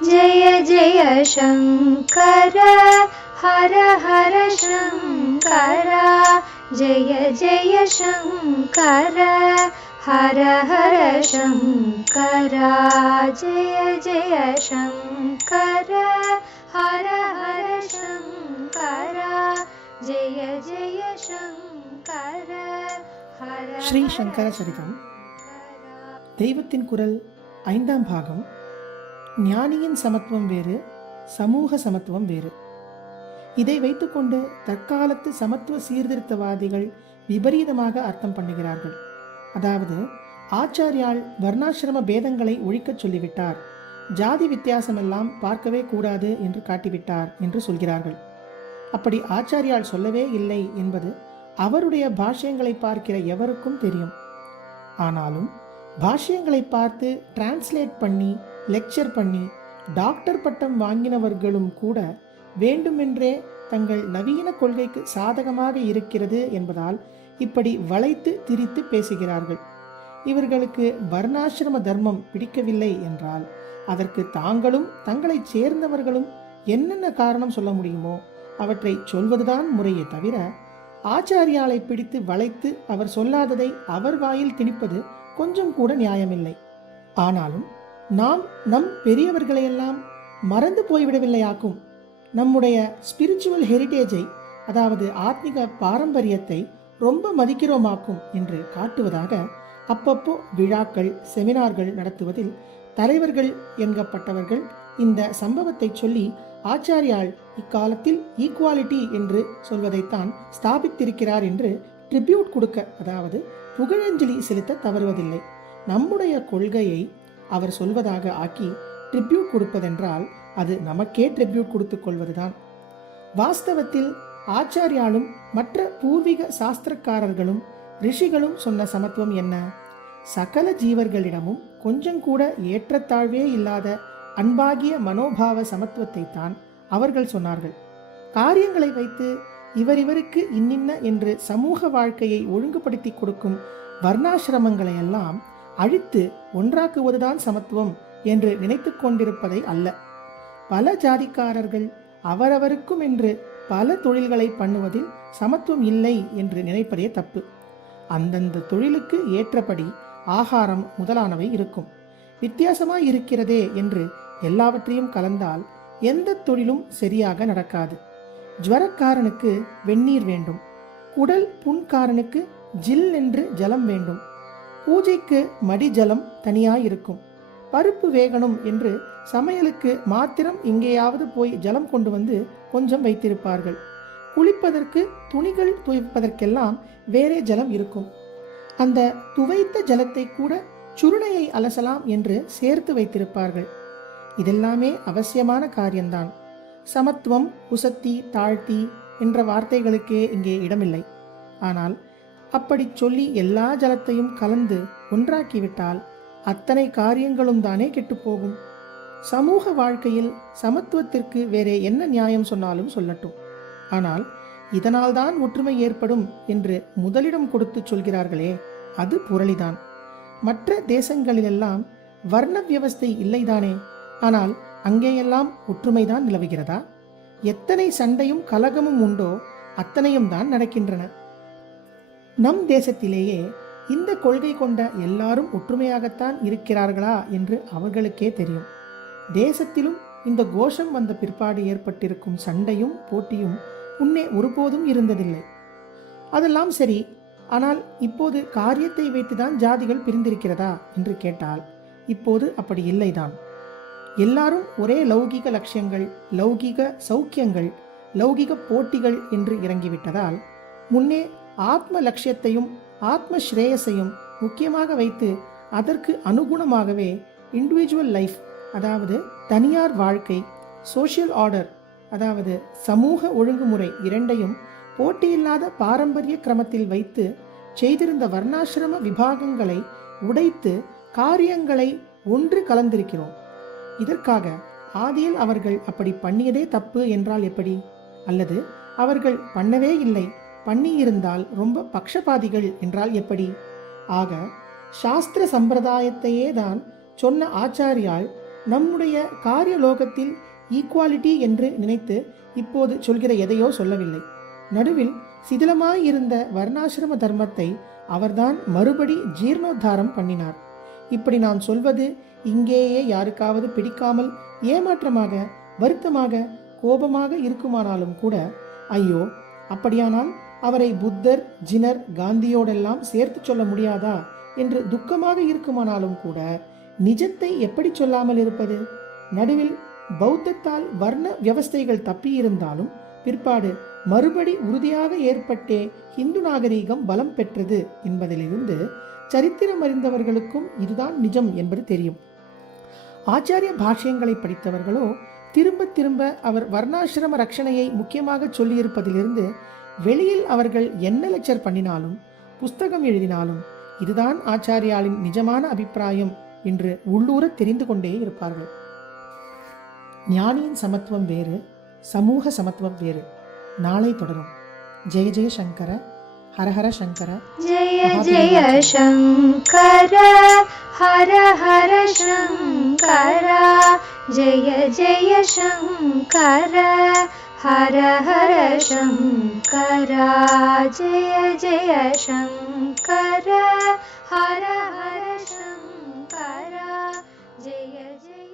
जय जय शङ्कर हर हर शङ्कर जय जय शङ्कर हर हर शङ्कर जय जय शङ्कर हर हर शङ्कर जय जय शङ्कर हर ஸ்ரீ சங்கர சரிதம் தெய்வத்தின் குரல் 5ஆம் பாகம். ஞானியின் சமத்துவம் வேறு, சமூக சமத்துவம் வேறு. இதை வைத்துக்கொண்டு தற்காலத்து சமத்துவ சீர்திருத்தவாதிகள் விபரீதமாக அர்த்தம் பண்ணுகிறார்கள். அதாவது, ஆச்சாரியால் வர்ணாசிரம பேதங்களை ஒழிக்கச் சொல்லிவிட்டார், ஜாதி வித்தியாசமெல்லாம் பார்க்கவே கூடாது என்று காட்டிவிட்டார் என்று சொல்கிறார்கள். அப்படி ஆச்சாரியால் சொல்லவே இல்லை என்பது அவருடைய பாஷ்யங்களை பார்க்கிற எவருக்கும் தெரியும். ஆனாலும் பாஷ்யங்களை பார்த்து டிரான்ஸ்லேட் பண்ணி லெக்சர் பண்ணி டாக்டர் பட்டம் வாங்கினவர்களும் கூட வேண்டுமென்றே தங்கள் நவீன கொள்கைக்கு சாதகமாக இருக்கிறது என்பதால் இப்படி வளைத்து திரித்து பேசுகிறார்கள். இவர்களுக்கு வர்ணாசிரம தர்மம் பிடிக்கவில்லை என்றால் அதற்கு தாங்களும் தங்களைச் சேர்ந்தவர்களும் என்னென்ன காரணம் சொல்ல முடியுமோ அவற்றை சொல்வதுதான் முறையே தவிர, ஆச்சாரியாலை பிடித்து வளைத்து அவர் சொல்லாததை அவர் வாயில் திணிப்பது கொஞ்சம் கூட நியாயமில்லை. ஆனாலும் நாம் நம் பெரியவர்களையெல்லாம் மறந்து போய்விடவில்லையாக்கும். நம்முடைய ஸ்பிரிச்சுவல் ஹெரிட்டேஜை, அதாவது ஆத்மிக பாரம்பரியத்தை ரொம்ப மதிக்கிறோமாக்கும் என்று காட்டுவதாக அப்பப்போ விழாக்கள் செமினார்கள் நடத்துவதில் தலைவர்கள் என்கப்பட்டவர்கள் இந்த சம்பவத்தை சொல்லி ஆச்சாரியால் இக்காலத்தில் ஈக்குவாலிட்டி என்று சொல்வதைத்தான் ஸ்தாபித்திருக்கிறார் என்று ட்ரிபியூட் கொடுக்க, அதாவது புகழஞ்சலி செலுத்த தவறுவதில்லை. நம்முடைய கொள்கையை அவர் சொல்வதாக ஆக்கி ட்ரிபியூட் கொடுப்பதென்றால் அது நமக்கே ட்ரிபியூட் கொடுத்து கொள்வதுதான். வாஸ்தவத்தில் ஆச்சாரியாலும் மற்ற பூர்வீக சாஸ்திரக்காரர்களும் ரிஷிகளும் சொன்ன சமத்துவம் என்ன? சகல ஜீவர்களிடமும் கொஞ்சம் கூட ஏற்றத்தாழ்வே இல்லாத அன்பாகிய மனோபாவ சமத்துவத்தை தான் அவர்கள் சொன்னார்கள். காரியங்களை வைத்து இவருக்கு இன்னின்ன என்று சமூக வாழ்க்கையை ஒழுங்குபடுத்தி கொடுக்கும் வர்ணாசிரமங்களை எல்லாம் அழித்து ஒன்றாக்குவதுதான் சமத்துவம் என்று நினைத்து கொண்டிருப்பதை அல்ல. பல ஜாதிக்காரர்கள் அவரவருக்கும் என்று பல தொழில்களை பண்ணுவதில் சமத்துவம் இல்லை என்று நினைப்பதே தப்பு. அந்தந்த தொழிலுக்கு ஏற்றபடி ஆகாரம் முதலானவை இருக்கும். வித்தியாசமாய் இருக்கிறதே என்று எல்லாவற்றையும் கலந்தால் எந்த தொழிலும் சரியாக நடக்காது. ஜுவரக்காரனுக்கு வெந்நீர் வேண்டும், குடல் புண்காரனுக்கு ஜில் என்று ஜலம் வேண்டும், பூஜைக்கு மடி ஜலம் தனியாயிருக்கும். பருப்பு வேகணும் என்று சமையலுக்கு மாத்திரம் எங்கேயாவது போய் ஜலம் கொண்டு வந்து கொஞ்சம் வைத்திருப்பார்கள். குளிப்பதற்கு துணிகள் துவைப்பதற்கெல்லாம் வேறே ஜலம் இருக்கும். அந்த துவைத்த ஜலத்தை கூட சுருணையை அலசலாம் என்று சேர்த்து வைத்திருப்பார்கள். இதெல்லாமே அவசியமான காரியம்தான். சமத்துவம், உசத்தி, தாழ்த்தி என்ற வார்த்தைகளுக்கே இங்கே இடமில்லை. ஆனால் அப்படி சொல்லி எல்லா ஜலத்தையும் கலந்து ஒன்றாக்கிவிட்டால் அத்தனை காரியங்களும் தானே கெட்டுப்போகும். சமூக வாழ்க்கையில் சமத்துவத்திற்கு வேறே என்ன நியாயம் சொன்னாலும் சொல்லட்டும். ஆனால் இதனால்தான் ஒற்றுமை ஏற்படும் என்று முதலிடம் கொடுத்து சொல்கிறார்களே, அது புரளிதான். மற்ற தேசங்களிலெல்லாம் வர்ண வியவஸ்தை இல்லைதானே, ஆனால் அங்கேயெல்லாம் ஒற்றுமைதான் நிலவுகிறதா? எத்தனை சண்டையும் கலகமும் உண்டோ அத்தனையும் தான் நடக்கின்றன. நம் தேசத்திலேயே இந்த கொள்கை கொண்ட எல்லாரும் ஒற்றுமையாகத்தான் இருக்கிறார்களா என்று அவர்களுக்கே தெரியும். தேசத்திலும் இந்த கோஷம் வந்த பிற்பாடு ஏற்பட்டிருக்கும் சண்டையும் போட்டியும் முன்னே ஒருபோதும் இருந்ததில்லை. அதெல்லாம் சரி, ஆனால் இப்போது காரியத்தை வைத்துதான் ஜாதிகள் பிரிந்திருக்கிறதா என்று கேட்டால் இப்போது அப்படி இல்லைதான். எல்லாரும் ஒரே லௌகிக லட்சியங்கள், லௌகிக சௌக்கியங்கள், லௌகிக போட்டிகள் என்று இறங்கிவிட்டதால் முன்னே ஆத்ம லட்சியத்தையும் ஆத்ம ஸ்ரேயஸையும் முக்கியமாக வைத்து அதற்கு அனுகுணமாகவே இண்டிவிஜுவல் லைஃப், அதாவது தனியார் வாழ்க்கை, சோஷியல் ஆர்டர், அதாவது சமூக ஒழுங்குமுறை இரண்டையும் போட்டியில்லாத பாரம்பரிய கிரமத்தில் வைத்து செய்திருந்த வர்ணாசிரம விபாகங்களை உடைத்து காரியங்களை ஒன்று கலந்திருக்கிறோம். இதற்காக ஆதியில் அவர்கள் அப்படி பண்ணியதே தப்பு என்றால் எப்படி? அல்லது அவர்கள் பண்ணவே இல்லை, பண்ணியிருந்தால் ரொம்ப பக்ஷபாதிகள் என்றால் எப்படி? ஆக சாஸ்திர சம்பிரதாயத்தையே தான் சொன்ன ஆச்சாரியால் நம்முடைய காரிய லோகத்தில் ஈக்குவாலிட்டி என்று நினைத்து இப்போது சொல்கிற எதையோ சொல்லவில்லை. நடுவில் சிதிலமாயிருந்த வர்ணாசிரம தர்மத்தை அவர்தான் மறுபடி ஜீர்ணோத்தாரம் பண்ணினார். இப்படி நான் சொல்வது இங்கேயே யாருக்காவது பிடிக்காமல் ஏமாற்றமாக, வருத்தமாக, கோபமாக இருக்குமானாலும் கூட, ஐயோ அப்படியானால் அவரை புத்தர், ஜினர், காந்தியோடெல்லாம் சேர்த்து சொல்ல முடியாதா என்று துக்கமாக இருக்குமானாலும் கூட, நிஜத்தை எப்படி சொல்லாமல் இருப்பது? நடுவில் பௌத்தத்தால் வர்ண வியவஸ்தைகள் தப்பியிருந்தாலும் பிற்பாடு மறுபடி உறுதியாக ஏற்பட்டே இந்து நாகரீகம் பலம் பெற்றது என்பதிலிருந்து சரித்திரம் அறிந்தவர்களுக்கும் இதுதான் நிஜம் என்பது தெரியும். ஆச்சாரிய பாஷ்யங்களை படித்தவர்களோ திரும்ப திரும்ப அவர் வர்ணாசிரம ரட்சணையை முக்கியமாக சொல்லியிருப்பதிலிருந்து வெளியில் அவர்கள் என்ன லெக்சர் பண்ணினாலும் புஸ்தகம் எழுதினாலும் இதுதான் ஆச்சாரியாலின் நிஜமான அபிப்பிராயம் என்று உள்ளூர தெரிந்து கொண்டே இருப்பார்கள். ஞானியின் சமத்துவம் வேறு, சமூக சமத்துவம் வேறு. நாளை தொடரும். ஜெய ஜெய சங்கர, ஹரஹர சங்கர. ஜெய ஜெய சங்கர, ஹர ஹர சங்கர. ஜெய ஜெய சங்கர, ஹர ஹர சங்கர. ஜெய ஜெய சங்கர, ஹர ஹர சங்கர. ஜெய ஜெய